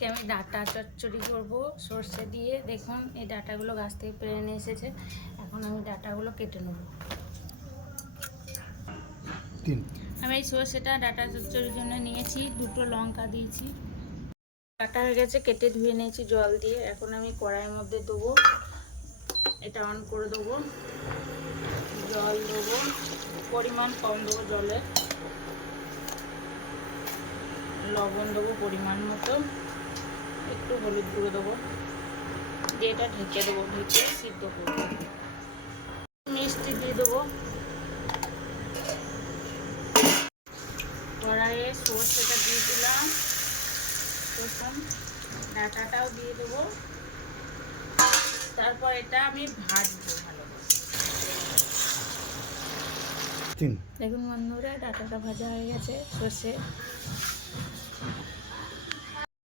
আজকে আমি ডাঁটা চচ্চড়ি করব সর্ষে দিয়ে। দেখুন এই ডাঁটাগুলো গাছ থেকে পেরে নিয়ে এসেছে। এখন আমি ডাঁটাগুলো কেটে নেব। আমি এই সর্ষেটা ডাঁটা চচ্চড়ির জন্য নিয়েছি, 2টো লঙ্কা দিয়েছি। কাটা হয়ে গেছে, কেটে ধুয়ে নিয়েছি জল দিয়ে। এখন আমি কড়াইয়ের মধ্যে দেবো, এটা অন করে দেবো, জল দেবো, পরিমাণ কম দেবো জলে, লবণ দেবো পরিমাণ মতো, একটু হলুদ গুঁড়ো দেবো, দিয়ে এটা ঢেকে দেবো, ঢেকে সিদ্ধ করবো। মিষ্টি দিয়ে দেবো। কড়াইয়ে সর্ষেটা দিয়ে দিলাম, রসুন ডাঁটাটাও দিয়ে দেবো। তারপর এটা আমি ভাজবো ভালো করে। দেখুন বন্ধুরা, ডাঁটাটা ভাজা হয়ে গেছে। সর্ষে